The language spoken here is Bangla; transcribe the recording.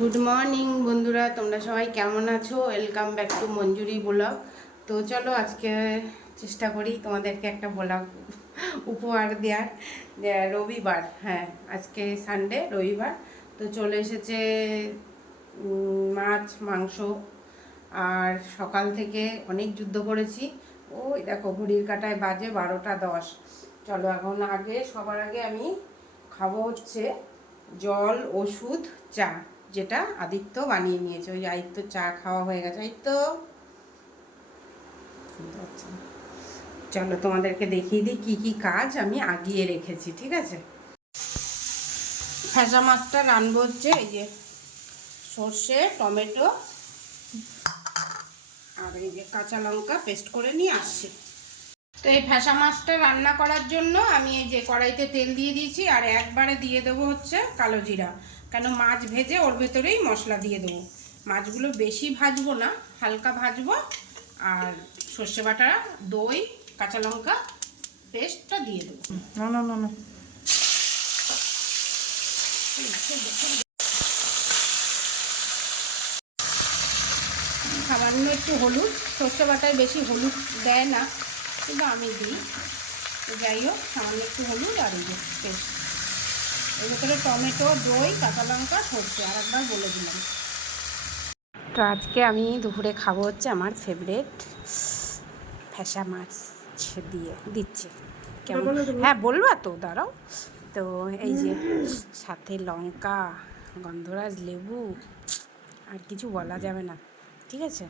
গুড মর্নিং বন্ধুরা, তোমরা সবাই কেমন আছো? Welcome back to Manjuri blog. তো চলো আজকে চেষ্টা করি তোমাদেরকে একটা ব্লগ উপহার দেওয়ার রবিবার হ্যাঁ আজকে সানডে রবিবার। তো চলে এসেছে মাছ, মাংস। আর সকাল থেকে অনেক যুদ্ধ করেছি। ওই দেখো, ঘড়ির কাটায় বাজে বারোটা দশ। চলো, এখন আগে, সবার আগে আমি খাব হচ্ছে জল, ওষুধ, চা। যেটা আদিত্য বানিয়ে নিয়েছে। ওই আদিত্য চা খাওয়া হয়ে গেছে। আদিত্য! চলো তোমাদেরকে দেখিয়ে দিই কি কি কাজ আমি আগিয়ে রেখেছি, ঠিক আছে? ফ্যাসা মাছটা রানবো হচ্ছে এই যে সর্ষে, টমেটো, আর এই যে কাঁচা লঙ্কা পেস্ট করে নিয়ে আসছি। তো এই ফ্যাসা মাছটা রান্না করার জন্য আমি এই যে কড়াইতে তেল দিয়ে দিয়েছি আর একবারে দিয়ে দেবো হচ্ছে কালো জিরা। কেন মাছ ভেজে ওর ভেতরেই মশলা দিয়ে দেবো। মাছগুলো বেশি ভাজবো না হালকা ভাজবো আর সর্ষে বাটা দই কাঁচা লঙ্কা পেস্টটা দিয়ে দেবো। না না না না। সামান্য একটু হলুদ সর্ষে বাটায় বেশি হলুদ দেয় না। কিন্তু আমি দিই। তো যাই হোক সামান্য একটু হলুদ আর এই যে পেস্ট। এর ভেতরে টমেটো দই কাঁচা লঙ্কা সর্ষে আর একবার বলে দিলাম। তো আজকে আমি দুপুরে খাব হচ্ছে আমার ফেভারেট ফ্যাসা মাছ দিয়ে দিচ্ছে। কেমন। হ্যাঁ বলবা তো দাঁড়াও। তো এই যে সাথে লঙ্কা গন্ধরাজ লেবু আর কিছু বলা যাবে না। ঠিক আছে?